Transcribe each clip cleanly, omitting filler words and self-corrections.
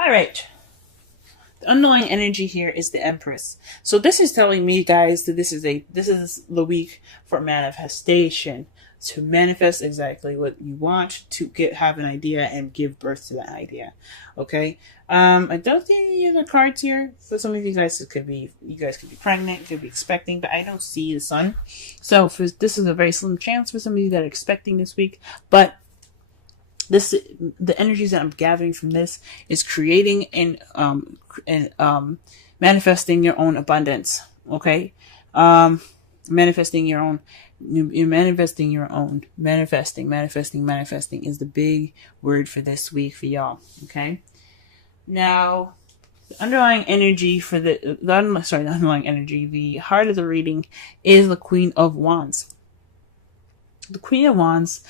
All right. The underlying energy here is the Empress. So this is telling me, guys, that this is the week for manifestation, to manifest exactly what you want, to have an idea and give birth to that idea. Okay. I don't see any other cards here. For some of you guys, you guys could be pregnant, you could be expecting, but I don't see the sun. So this is a very slim chance for some of you that are expecting this week, but the energies that I'm gathering from this is creating and manifesting your own abundance. Okay, manifesting your own. You're manifesting your own. Manifesting is the big word for this week for y'all. Okay, now the underlying energy for the underlying energy, the heart of the reading is the Queen of Wands. The Queen of Wands,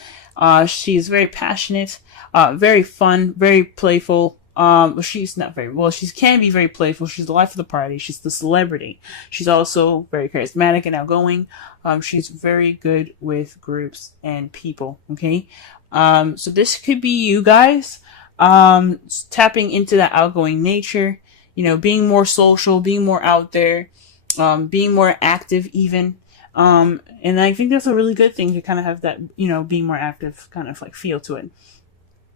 she is very passionate, very fun, very playful. She's not very well. She can be very playful. She's the life of the party. She's the celebrity. She's also very charismatic and outgoing. She's very good with groups and people. Okay, so this could be you guys, tapping into that outgoing nature. You know, being more social, being more out there, being more active, even. And I think that's a really good thing to kind of have that, you know, being more active kind of like feel to it.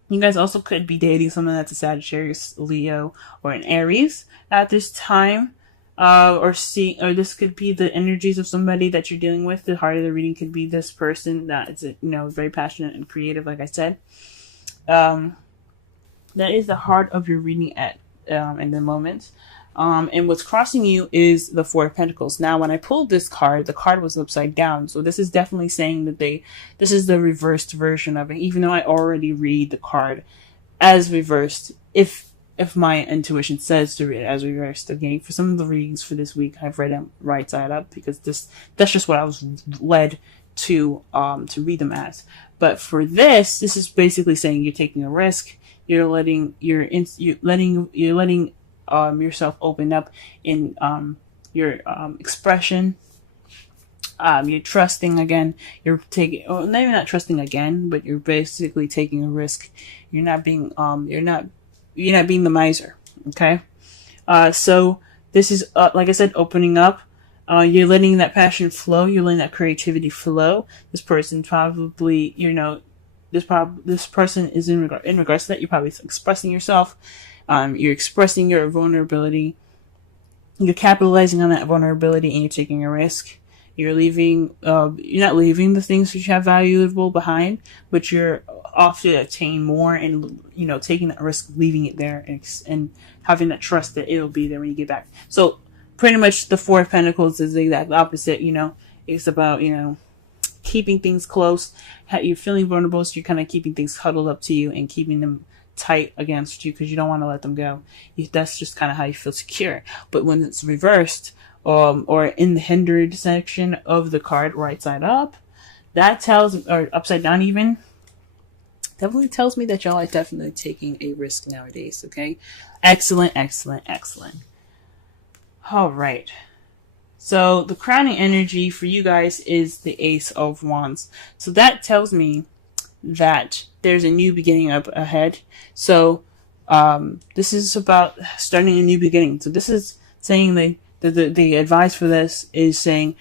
You guys also could be dating someone that's a Sagittarius, Leo, or an Aries at this time. Or this could be the energies of somebody that you're dealing with. The heart of the reading could be this person that is, you know, very passionate and creative, like I said. That is the heart of your reading in the moment. And what's crossing you is the Four of Pentacles. Now, when I pulled this card, the card was upside down. So this is definitely saying that this is the reversed version of it, even though I already read the card as reversed. If my intuition says to read it as reversed, again, for some of the readings for this week, I've read them right side up because that's just what I was led to read them as. But for this is basically saying you're taking a risk. You're letting yourself open up in your expression. You're trusting again. You're taking, or maybe not trusting again, but you're basically taking a risk. You're not being the miser. Okay. So this is like I said, opening up. You're letting that passion flow. You're letting that creativity flow. This person probably, you know, this person is in regards to that. You're probably expressing yourself. You're expressing your vulnerability. You're capitalizing on that vulnerability, and you're taking a risk. You're not leaving the things that you have valuable behind, but you're off to attain more, and, you know, taking that risk, leaving it there, and having that trust that it'll be there when you get back. So pretty much the Four of Pentacles is the exact opposite. You know, it's about, you know, keeping things close. You're feeling vulnerable, so you're kind of keeping things huddled up to you and keeping them tight against you because you don't want to let them go. That's just kind of how you feel secure. But when it's reversed, or in the hindered section of the card, right side up, that tells, or upside down even, definitely tells me that y'all are definitely taking a risk nowadays. Okay, excellent. All right. So the crowning energy for you guys is the Ace of Wands. So that tells me that there's a new beginning up ahead. So this is about starting a new beginning. So this is saying the advice for this is saying,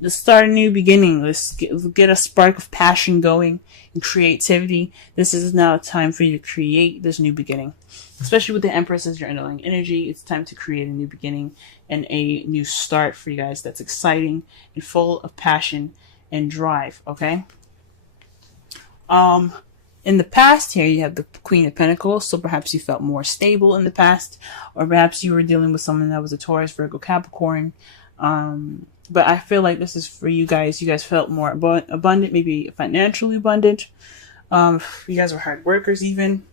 let's start a new beginning. Let's get a spark of passion going and creativity. This is now time for you to create this new beginning. Especially with the Empress as your underlying energy, it's time to create a new beginning and a new start for you guys that's exciting and full of passion and drive, okay? In the past here, you have the Queen of Pentacles, so perhaps you felt more stable in the past, or perhaps you were dealing with someone that was a Taurus, Virgo, Capricorn. But I feel like this is for you guys. You guys felt more abundant, maybe financially abundant. You guys were hard workers even.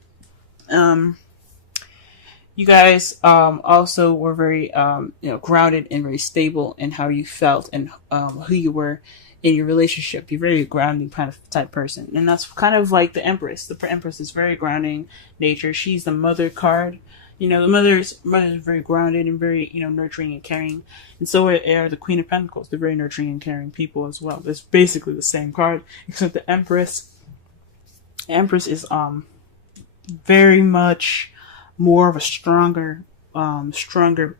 You guys also were very grounded and very stable in how you felt and who you were in your relationship. You're very grounding kind of type person, and that's kind of like the Empress. The Empress is very grounding nature. She's the mother card. You know, the mother's very grounded and very, you know, nurturing and caring, and so are the Queen of Pentacles. They're very nurturing and caring people as well. It's basically the same card, except the Empress is very much more of a stronger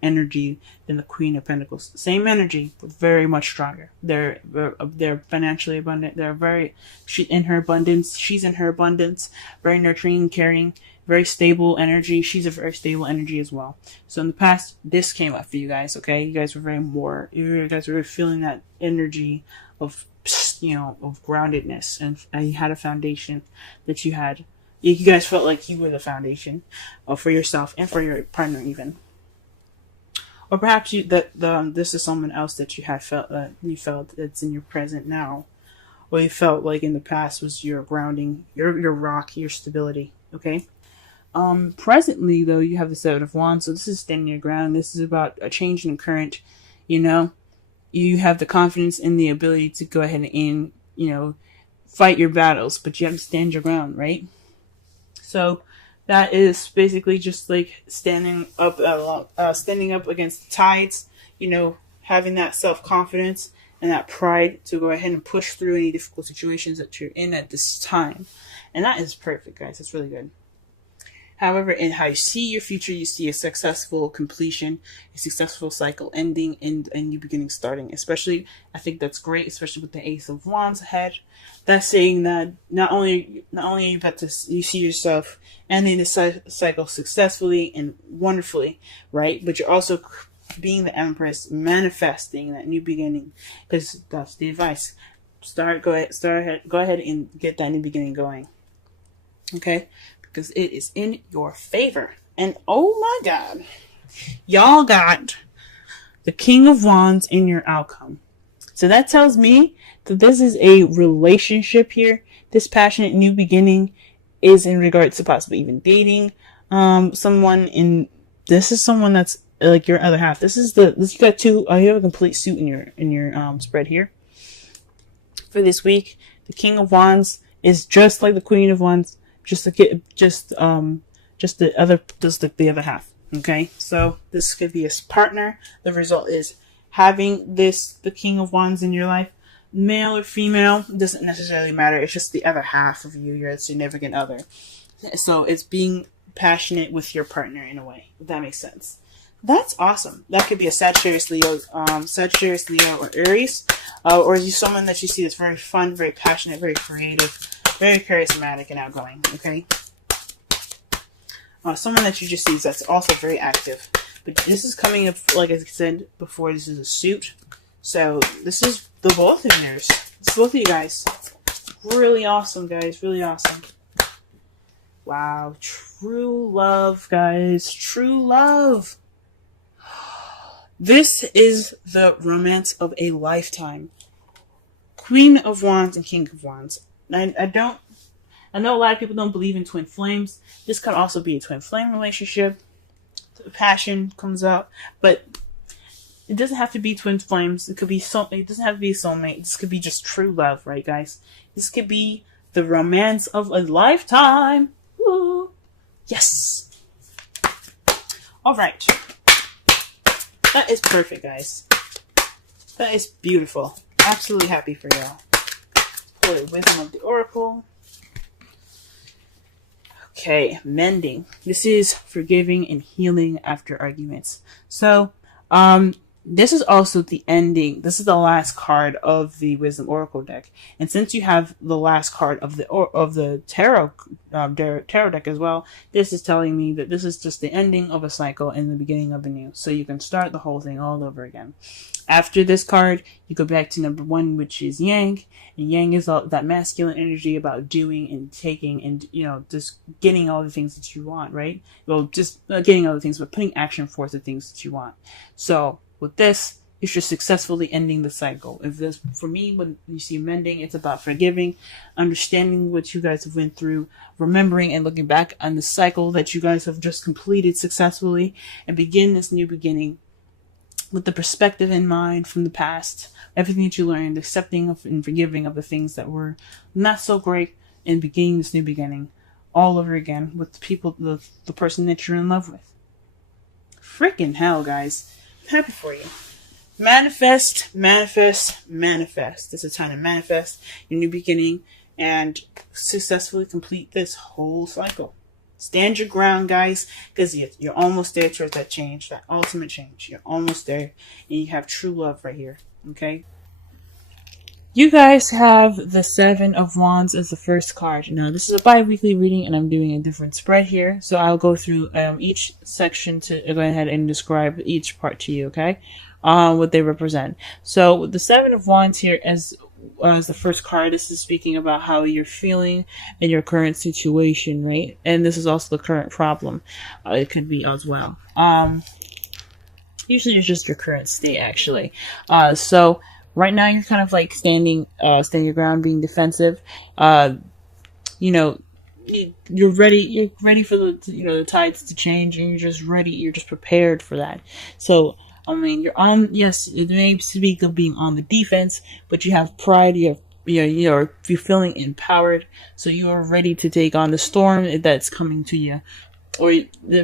energy than the Queen of Pentacles. Same energy, but very much stronger. They're financially abundant. She's in her abundance, very nurturing and caring, very stable energy. She's a very stable energy as well. So in the past, this came up for you guys, okay? You guys were really feeling that energy of, of groundedness, and you had a foundation that you had. You guys felt like you were the foundation for yourself and for your partner even. Or perhaps this is someone else that you felt that's in your present now. Or you felt like in the past was your grounding, your rock, your stability. Okay? Presently though, you have the Seven of Wands, so this is standing your ground. This is about a change in current, You have the confidence and the ability to go ahead and, fight your battles, but you have to stand your ground, right? So that is basically just like standing up against the tides, having that self-confidence and that pride to go ahead and push through any difficult situations that you're in at this time. And that is perfect, guys. That's really good. However, in how you see your future, you see a successful completion, a successful cycle ending, and a new beginning starting. Especially, I think that's great, especially with the Ace of Wands ahead. That's saying that not only you see yourself ending the cycle successfully and wonderfully, right? But you're also being the Empress, manifesting that new beginning, because that's the advice. Go ahead and get that new beginning going. Okay. Because it is in your favor. And oh my God, y'all got the King of Wands in your outcome. So that tells me that this is a relationship here. This passionate new beginning is in regards to possibly even dating someone. This is someone that's like your other half. You got two. You have a complete suit in your spread here for this week. The King of Wands is just like the Queen of Wands. Just the other half. Okay, so this could be a partner. The result is having the King of Wands in your life, male or female, doesn't necessarily matter. It's just the other half of you, your significant other. So it's being passionate with your partner in a way, if that makes sense. That's awesome. That could be a Sagittarius, Leo, or Aries, or you someone that you see that's very fun, very passionate, very creative, very charismatic and outgoing, okay? Someone that you just see that's also very active. But this is coming up, like I said before, this is a suit. So this is the both of yours. It's both of you guys. Really awesome, guys. Really awesome. Wow. True love, guys. True love. This is the romance of a lifetime. Queen of Wands and King of Wands. I know a lot of people don't believe in twin flames. This could also be a twin flame relationship. The passion comes out, but it doesn't have to be twin flames. It could be it doesn't have to be a soulmate. This could be just true love, right, guys? This could be the romance of a lifetime. Woo! Yes. All right. That is perfect, guys. That is beautiful. Absolutely happy for y'all. For the wisdom of the oracle. Okay, mending. This is forgiving and healing after arguments. So, this is also the ending. This is the last card of the Wisdom Oracle deck, and since you have the last card of the tarot deck as well, this is telling me that this is just the ending of a cycle and the beginning of a new. So you can start the whole thing all over again. After this card, you go back to number 1, which is Yang, and Yang is all that masculine energy about doing and taking, and just getting all the things that you want, right? Well, just getting all the things, but putting action forth the things that you want. So with this, you're just successfully ending the cycle. If this, for me, when you see mending, it's about forgiving, understanding what you guys have went through, remembering and looking back on the cycle that you guys have just completed successfully, and begin this new beginning with the perspective in mind from the past, everything that you learned, accepting of and forgiving of the things that were not so great, and beginning this new beginning all over again with the people, the person that you're in love with. Freaking hell, guys. I'm happy for you. Manifest, manifest, manifest. It's a time to manifest your new beginning and successfully complete this whole cycle. Stand your ground, guys, because you're almost there towards that change, that ultimate change. You're almost there, and you have true love right here. Okay. You guys have the Seven of Wands as the first card. Now, this is a bi-weekly reading, and I'm doing a different spread here. So I'll go through each section to go ahead and describe each part to you, okay? What they represent. So the Seven of Wands here as the first card, this is speaking about how you're feeling in your current situation, right? And this is also the current problem. It could be as well. Usually it's just your current state, actually. So right now you're kind of like standing your ground, being defensive. You know, you're ready for the tides to change, and you're just ready. You're just prepared for that. So, I mean, you're on. Yes, it may speak of being on the defense, but you have pride. You're feeling empowered, so you are ready to take on the storm that's coming to you. Or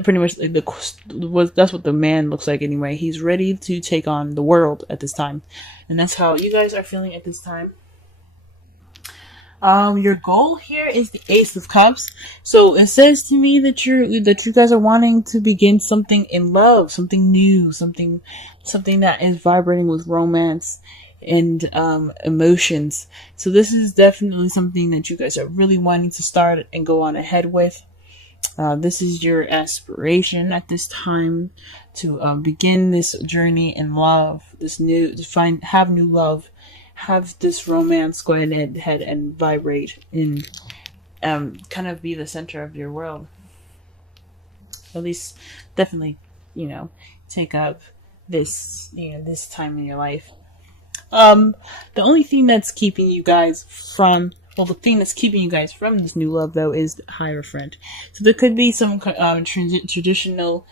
pretty much that's what the man looks like anyway. He's ready to take on the world at this time, and that's how you guys are feeling at this time. Your goal here is the Ace of Cups. So it says to me that you guys are wanting to begin something in love, something new, something that is vibrating with romance and emotions. So this is definitely something that you guys are really wanting to start and go on ahead with. This is your aspiration at this time to begin this journey in love, have new love, have this romance go ahead and vibrate and kind of be the center of your world. At least, definitely, take up this time in your life. The only thing that's keeping you guys from the thing that's keeping you guys from this new love, though, is the Hierophant. So there could be some traditional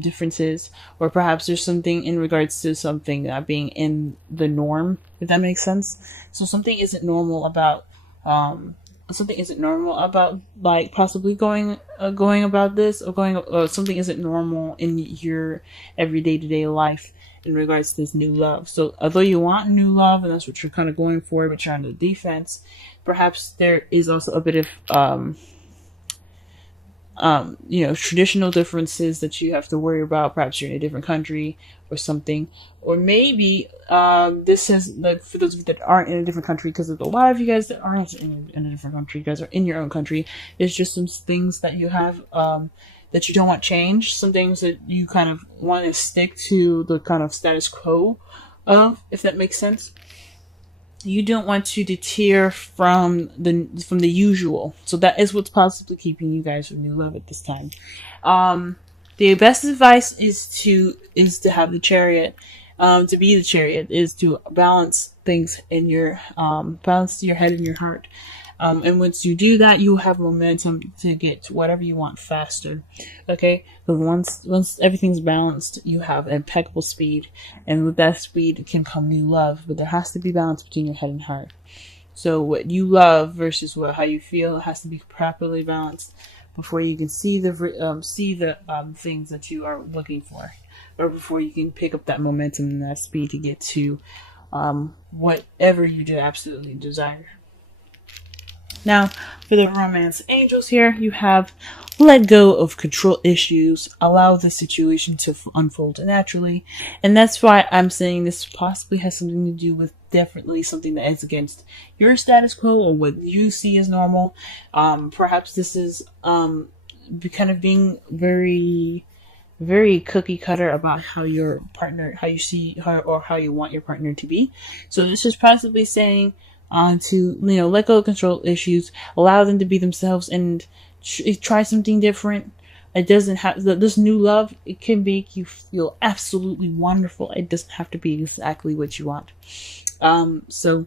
differences, or perhaps there's something in regards to something not being in the norm, if that makes sense. So something isn't normal about like possibly going about this, or something isn't normal in your everyday to day life in regards to this new love. So although you want new love, and that's what you're kind of going for, but you're on the defense, perhaps there is also a bit of traditional differences that you have to worry about. Perhaps you're in a different country or something, or maybe this has, like, for those of you that aren't in a different country, because there's a lot of you guys that aren't in a different country, you guys are in your own country. There's just some things that you have that you don't want change, some things that you kind of want to stick to the kind of status quo of, if that makes sense. You don't want to deter from the usual. So that is what's possibly keeping you guys from new love at this time. The best advice is to have the Chariot. To be the Chariot is to balance things in your balance your head and your heart. And once you do that, you have momentum to get to whatever you want faster. Okay? Because once everything's balanced, you have impeccable speed. And with that speed can come new love. But there has to be balance between your head and heart. So what you love versus how you feel has to be properly balanced before you can see the things that you are looking for. Or before you can pick up that momentum and that speed to get to whatever you do absolutely desire. Now, for the romance angels here, you have let go of control issues, allow the situation to unfold naturally. And that's why I'm saying this possibly has something to do with definitely something that is against your status quo or what you see as normal. Perhaps this is kind of being very, very cookie cutter about how your partner, how you see her, or how you want your partner to be. So this is possibly saying to let go of control issues, allow them to be themselves, and try something different. It doesn't have this new love. It can make you feel absolutely wonderful. It doesn't have to be exactly what you want. So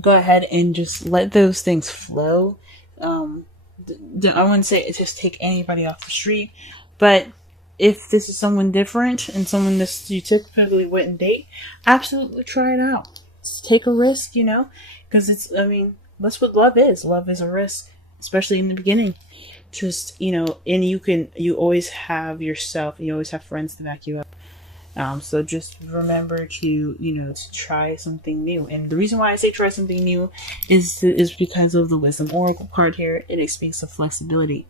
go ahead and just let those things flow. I wouldn't say just take anybody off the street, but if this is someone different and someone that you typically wouldn't date, absolutely try it out. Take a risk, because that's what love is. Love is a risk, especially in the beginning. Just, and you always have yourself, and you always have friends to back you up. So just remember to, to try something new. And the reason why I say try something new is because of the Wisdom Oracle card here. It speaks of flexibility.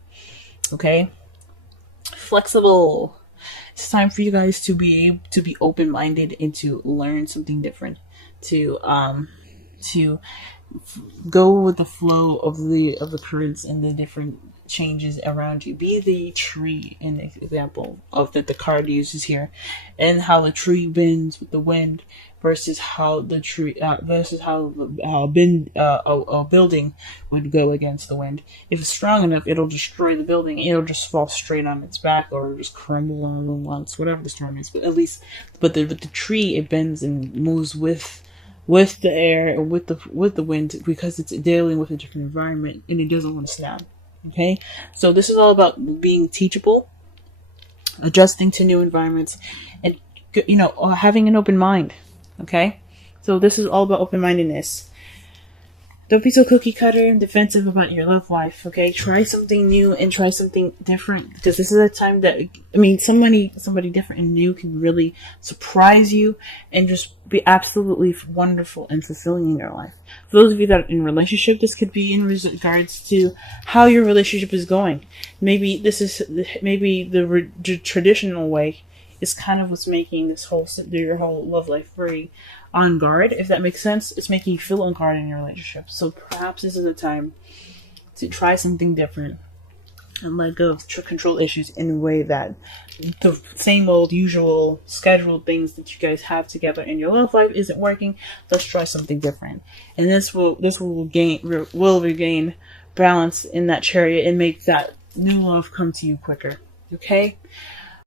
Okay? Flexible. It's time for you guys to be open-minded and to learn something different. To go with the flow of the currents and the different changes around you. Be the tree, an example of that the card uses here, and how the tree bends with the wind versus how the tree versus how a building would go against the wind. If it's strong enough, it'll destroy the building. It'll just fall straight on its back or just crumble on once, whatever the storm is. But at least, but the tree, it bends and moves with the air and with the wind, because it's dealing with a different environment and it doesn't want to snap. Okay, so this is all about being teachable, adjusting to new environments, and having an open mind. Okay, so this is all about open-mindedness. Don't be so cookie cutter and defensive about your love life, okay? Try something new and try something different, because this is a time that, somebody different and new can really surprise you and just be absolutely wonderful and fulfilling in your life. For those of you that are in a relationship, this could be in regards to how your relationship is going. Maybe the traditional way is kind of what's making your whole love life very on guard, if that makes sense. It's making you feel on guard in your relationship. So perhaps this is a time to try something different and let go of control issues in a way that the same old usual scheduled things that you guys have together in your love life isn't working. Let's try something different, and this will regain balance in that chariot and make that new love come to you quicker. Okay.